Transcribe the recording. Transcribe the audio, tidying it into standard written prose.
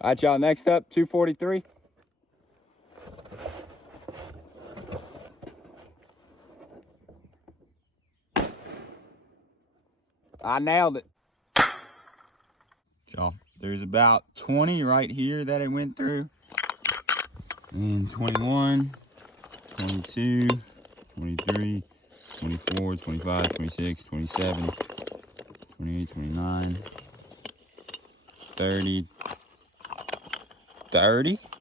All right, y'all, next up, 243. I nailed it. Y'all, there's about 20 right here that it went through. And 21, 22, 23, 24, 25, 26, 27, 28, 29, 30, 30.